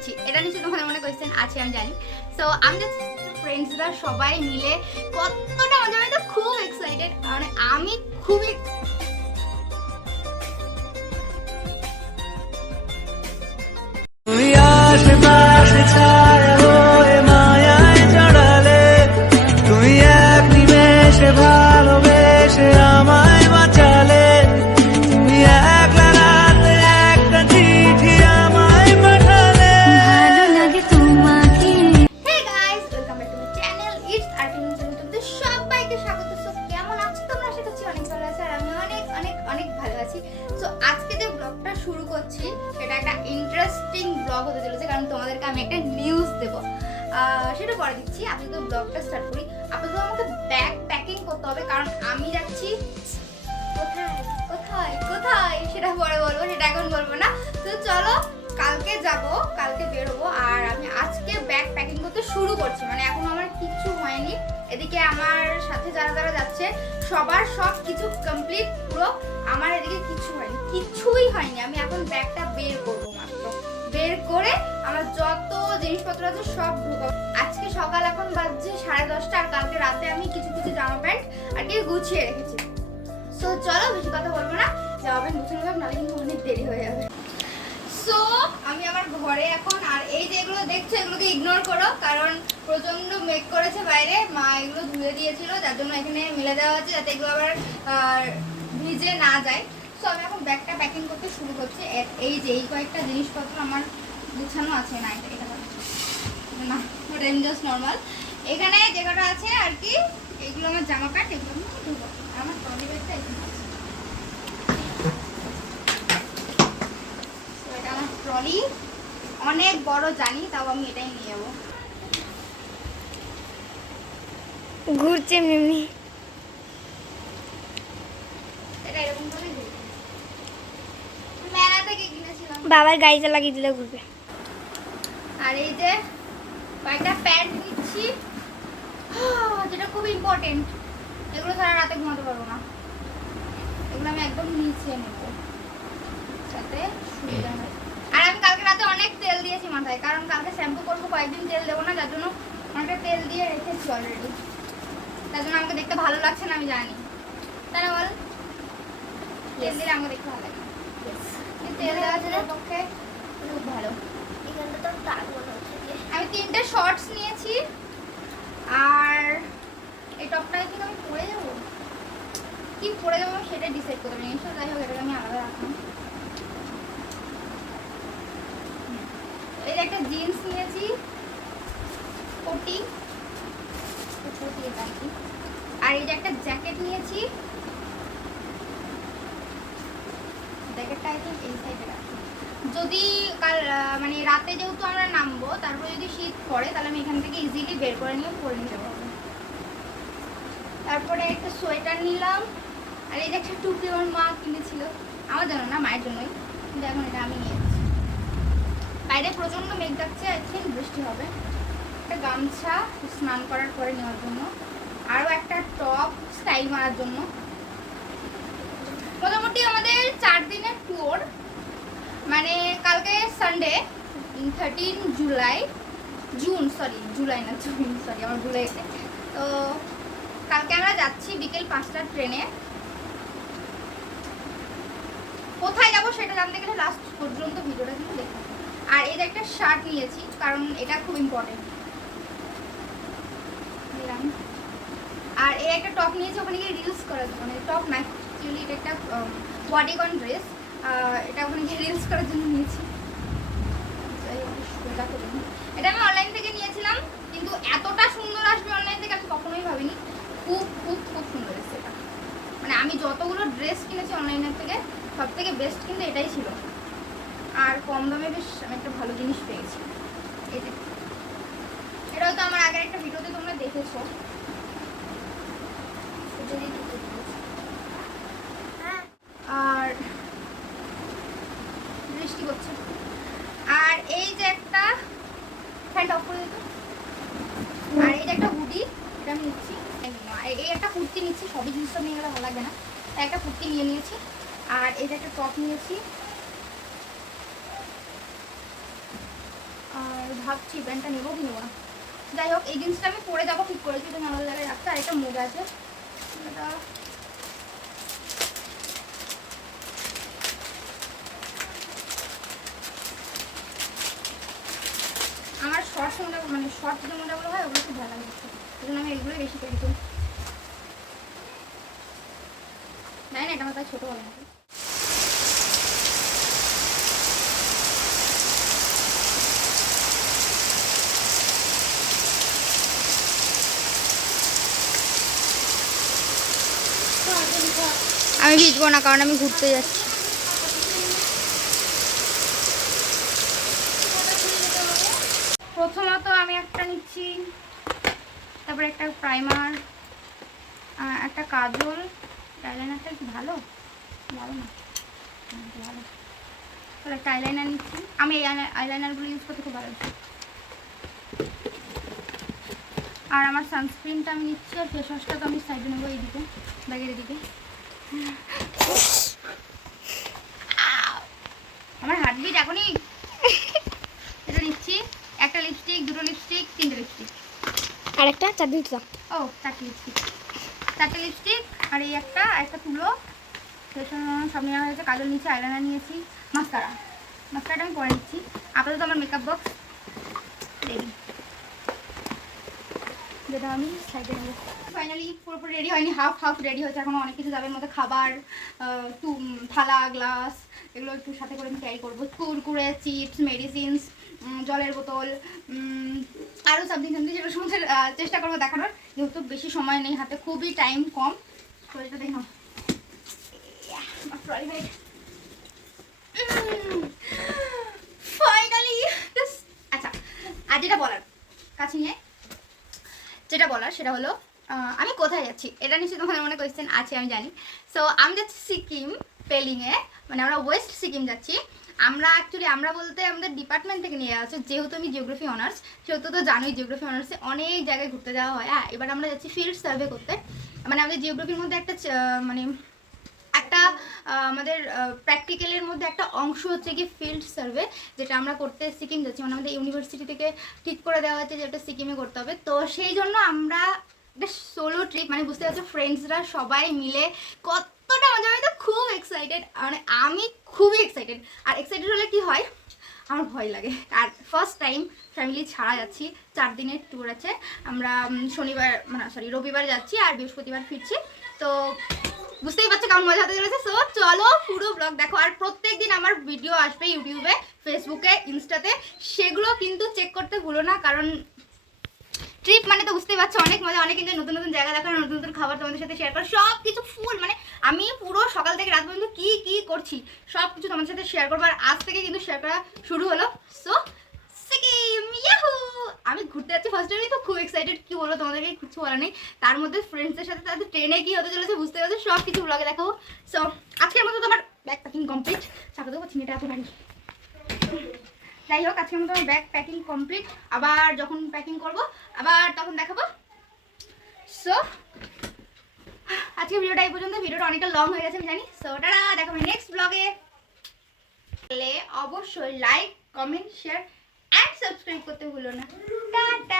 যাচ্ছি? এটা নিশ্চয়ই তোমাদের মনে কোয়েশ্চেন আছে, আমি জানি। সো আমি যাচ্ছি ফ্রেন্ডসরা সবাই মিলে, কতটা মজা, আমি তো খুব এক্সাইটেড, মানে আমি খুবই আশেপাশে ছায়া হয়ে মায়ায় জড়ালে, তুমি এক নিমেষে ভালোবেসে আমায় বাঁচালে, তুমি একলা রাতে একটা চিঠি আমায় পাঠালে। ভালো লাগে তোমাকে। Hey guys, welcome back to my channel it's আর্টিন চ্যানেল। তোমাদের সবাইকে স্বাগত। সো কেমন আছো তোমরা? আশা করছি অনেক ভালো আছো, আর আমি অনেক অনেক অনেক ভালো আছি। সো আজকে যে ব্লগটা শুরু করছি সেটা একটা ইন্টারেস্টিং ব্লগ হতে চলেছে, কারণ তোমাদেরকে আমি একটা নিউজ দেবো, সেটা পরে দিচ্ছি। আমি তো ব্লগটা স্টার্ট করি। আপাতত আমাকে ব্যাগ প্যাকিং করতে হবে, কারণ আমি যাচ্ছি কোথায় কোথায় কোথায় সেটা পরে বলবো, সেটা এখন বলবো না। তো চলো, কালকে যাব, কালকে বেরোবো, আর আমি আজকে ব্যাগ প্যাকিং করতে শুরু করছি। মানে এখন আমার কিচ্ছু হয়নি, এদিকে আমার সাথে যারা যারা যাচ্ছে সবার সব কিছু কমপ্লিট পুরো, আমার এদিকে কিছু হয়নি, কিছুই হয়নি। আমি এখন ব্যাগটা বের করবো, মাত্র বের করে আমার যত জিনিসপত্র আছে সব ঢুকাবো। আজকে সকাল এখন বাজছে 10:30, আর কালকে রাতে আমি কিছু কিছু জামা প্যান্ট আর কি গুছিয়ে রেখেছি। সো চলো, বেশি কথা বলবো না, জামা প্যান্ট গুছিয়ে নেবো, নাহলে কিন্তু অনেক দেরি হয়ে যাবে। সো আমি আমার ঘরে এখন, আর এই যে এগুলো দেখছো এগুলোকে ইগনোর করো, কারণ প্রচন্ড মেঘ করেছে বাইরে, মা এগুলো ধুয়ে দিয়েছিল, যার জন্য এখানে মেলে দেওয়া হচ্ছে যাতে এগুলো আবার ভিজে না যায়। সো আমি এখন ব্যাগটা প্যাকিং করতে শুরু করছি। এই যে এই কয়েকটা জিনিসপত্র আমার গুছানো আছে, না এটা এটা না, ওটা জাস্ট নর্মাল। এখানে যে কটা আছে আর কি, এগুলো আমার জামা প্যান্ট, এগুলো আমি ধুবো। আমার ট্রলি ব্যাগটা এখানে আছে, এটা আমার ট্রলি, অনেক বড় জানি, তাও আমি এটাই নিয়ে যাবো। ঘুরছে এমনি এটা এরকম ভাবে ঘুরবে, মেলা থেকে কিনেছিলাম। বাবার গাড়িতে লাগিয়ে দিলে ঘুরবে। আর এই যে কয়েকটা প্যান্ট নিচ্ছি, যেটা খুব ইম্পর্টেন্ট, এগুলো ছাড়া রাতে ঘুমাতে পারবো না, এগুলো আমি একদম নিচে নেবো যাতে সুবিধা হয়। আর আমি কালকে রাতে অনেক তেল দিয়েছি মাথায়, কারণ কালকে শ্যাম্পু করবো, কয়েকদিন তেল দেবো না, যার জন্য অনেকটা তেল দিয়ে রেখেছি অলরেডি, তার জন্য আমাকে দেখতে ভালো লাগছে না, আমি জানি, তাই না বল? তেল দিলে আমাকে দেখতে ভালো লাগে, তেল দেওয়া জন্য পক্ষে খুব ভালো। আমি 3টে শর্টস নিয়েছি, আর এই টপটা থেকে আমি পরে যাবো, কি পরে যাবো সেটা ডিসাইড করতে পারি। যাই হোক, এটাকে আমি আলাদা রাখলাম। এই যে একটা জিন্স নিয়েছি, কোটি, আর এই যে একটা জ্যাকেট নিয়েছি, জ্যাকেটটা আই থিঙ্ক এই সাইডে রাখি, যদি কাল মানে রাতে যেহেতু আমরা নামবো, তারপর যদি শীত পড়ে তাহলে আমি এখান থেকে ইজিলি বের করে নিয়ে পরে নিতে পারবো। তারপরে একটা সোয়েটার নিলাম, আর এই যে একটা টুপি আমার মা কিনেছিল, আমার জন্য না, মায়ের জন্যই, কিন্তু এখন এটা আমি নিয়ে যাচ্ছি। বাইরে প্রচন্ড মেঘ ডাকছে, আই থিঙ্ক বৃষ্টি হবে। একটা গামছা স্নান করার পরে নেওয়ার জন্য, আরও একটা টপ স্টাইল মারার জন্য। মোটামুটি আমাদের 4 দিনের ট্যুর, মানে কালকে সানডে 13 জুলাই না জুন, সরি আমার ভুলে গেছে। তো কালকে আমরা যাচ্ছি বিকেল 5টার ট্রেনে। কোথায় যাবো সেটা জানতে গেলে লাস্ট পর্যন্ত ভিডিওটা কিন্তু দেখতে হবে। আর এই যে একটা শার্ট নিয়েছি, কারণ এটা খুব ইম্পর্টেন্ট। আর এই একটা টপ নিয়েছি, ওখানে গিয়ে রিলস করার জন্য, মানে টপ না অ্যাকচুয়ালি, এটা একটা বডিকন ড্রেস, এটা ওখানে গিয়ে রিলস করার জন্য নিয়েছি। এটা আমি অনলাইন থেকে নিয়েছিলাম, কিন্তু এতটা সুন্দর আসবে অনলাইন থেকে আমি কখনোই ভাবিনি। খুব খুব খুব সুন্দর এসেছে এটা, মানে আমি যতগুলো ড্রেস কিনেছি অনলাইনের থেকে সব থেকে বেস্ট কিন্তু এটাই ছিল, আর কম দামে বেশ আমি একটা ভালো জিনিস পেয়েছি। এটা হয়তো আমার আগের একটা ভিডিওতে তোমরা দেখেছো। আর বৃষ্টি করছে, আর এই যে একটা ফ্যানটা অফ করে দিত, আর এই যে একটা হুডি, এটা আমি নিচ্ছি, এই একটা কুর্তি নিচ্ছি, সবই জিনিসটা নিয়ে গেলে ভালো লাগবে না, একটা কুর্তি নিয়ে নিয়েছি, আর এই যে একটা টপ নিয়েছি, ভাবছি প্যান্টটা নেবো কি নেবো না। যাই হোক, এই জিনিসটা আমি পরে যাবো ঠিক করেছি, তুমি আমাদের জায়গায় রাখতে। আর একটা মুগ আছে, এটা আমার শর্টস মোজা, মানে শর্টস যে মোজাগুলো হয় ওগুলো খুব ভালো লাগছে, এই জন্য আমি এগুলোই বেশি ক্যারি করি। জানি না এটা আমার তাই ছোটো হবে নাকি। আমি ভিজবো না কারণ আমি ঘুরতে যাচ্ছি। প্রথমত আমি একটা নিচ্ছি, তারপরে একটা প্রাইমার, একটা কাজল। আইলাইনারটা কি ভালো ভালো না? ভালো। তাহলে একটা আইলাইনার নিচ্ছি। আমি এই আইলাইনারগুলো ইউজ করতে খুব ভালো লাগছে। আর আমার সানস্ক্রিনটা আমি নিচ্ছি, আর ফেস ওয়াশটা তো আমি সাইডে নেবো এইদিকে, ব্যাগের এদিকে। আমার হার্টবিট এখনই। এটা নিচ্ছি, একটা লিপস্টিক, দুটো লিপস্টিক, তিনটে লিপস্টিক, আর একটা 4 দিন তো। ও 4টে লিপস্টিক, 4টে লিপস্টিক, আর এই একটা তুলো, সব নেওয়া হয়েছে। কাজল নিচ্ছি, আইলাইনার নিয়েছি, মাস্কারাটা আমি পরে নিচ্ছি। আপাতত আমার মেকআপ বক্স রেডি, যেটা আমি সাইডে নেবো। ফাইনালি পুরোপুরি রেডি হয়নি, হাফ রেডি হয়েছে, এখনো অনেক কিছু যাবে। এর মধ্যে খাবার, থালা, গ্লাস, এগুলো একটু সাথে করে আমি ক্যারি করবো। কুরকুরে, চিপস, মেডিসিনস, জলের বোতল, আরও সামথিং যেগুলো সমস্ত চেষ্টা করবো দেখানোর, যেহেতু বেশি সময় নেই হাতে, খুবই টাইম কম। তো এটা দেখো ফাইনালি। আচ্ছা, আর যেটা বলার সেটা হলো আমি কোথায় যাচ্ছি, এটা নিশ্চয়ই তোমাদের মনে কোয়েশ্চেন আছে, আমি জানি। সো আমি যাচ্ছি সিকিম, পেলিংয়ে, মানে আমরা ওয়েস্ট সিকিম যাচ্ছি। আমরা বলতে আমাদের ডিপার্টমেন্ট থেকে নিয়ে আছে, যেহেতু আমি জিওগ্রাফি অনার্স, সেহেতু তো জানোই জিওগ্রাফি অনার্সে অনেক জায়গায় ঘুরতে যাওয়া হয়। হ্যাঁ, এবার আমরা যাচ্ছি ফিল্ড সার্ভে করতে। মানে আমাদের জিওগ্রাফির মধ্যে একটা আমাদের প্র্যাকটিক্যালের মধ্যে একটা অংশ হচ্ছে কি ফিল্ড সার্ভে, যেটা আমরা করতে সিকিম যাচ্ছি। মানে আমাদের ইউনিভার্সিটি থেকে ঠিক করে দেওয়া হয়েছে যে এটা সিকিমে করতে হবে। তো সেই জন্য আমরা একটা সোলো ট্রিপ, মানে বুঝতে পারছো, ফ্রেন্ডসরা সবাই মিলে কতটা মজা হবে। তো খুব এক্সাইটেড, মানে আমি খুবই এক্সাইটেড। আর এক্সাইটেড হলে কি হয়, আমার ভয় লাগে। আর ফার্স্ট টাইম ফ্যামিলি ছাড়া যাচ্ছি, 4 দিনের ট্যুর আছে। আমরা রবিবার যাচ্ছি আর বৃহস্পতিবার ফিরছি। তো বুঝতেই পারছো কেমন মজা হতে চলেছে। সো চলো পুরো ব্লগ দেখো। আর প্রত্যেকদিন আমার ভিডিও আসবে ইউটিউবে, ফেসবুকে, ইনস্টাতে, সেগুলো কিন্তু চেক করতে ভুলো না। কারণ ট্রিপ মানে তো বুঝতেই পারছো অনেক মজা, অনেক এনজয়, নতুন নতুন জায়গা দেখানো, নতুন নতুন খাবার তোমাদের সাথে শেয়ার করা, সব কিছু ফুল। মানে আমি পুরো সকাল থেকে রাত পর্যন্ত কি কি করছি সব কিছু তোমাদের সাথে শেয়ার করবো। আর আজ থেকে কিন্তু শেয়ার করা শুরু হলো। So Sikkim, Yahoo! আমি ঘুরতে যাচ্ছি ফার্স্ট টাইমই, তো খুব এক্সাইটেড। কি বলবো তোমাদেরকে, কিছু বলার নেই। তার মধ্যে ফ্রেন্ডসদের সাথে তাদের ট্রেনে কি হতে চলেছে বুঝতে পারছো, সব কিছু ব্লগে দেখাবো। সো আজকের মতো তোমার ব্যাগ প্যাকিং কমপ্লিট। চাকা দেবো, চিনিটা এত ভারী। যাই হোক, আজকের মতো আমার ব্যাগ প্যাকিং কমপ্লিট। আবার যখন প্যাকিং করবো আবার তখন দেখাবো। সো আজকে ভিডিওটা এই পর্যন্ত। ভিডিওটা অনেকটা লং হয়ে গেছে আমি জানি। সো টাটা, দেখাবো নেক্সট ব্লগে। অবশ্যই like, comment, share and subscribe করতে ভুলো না। টাটা।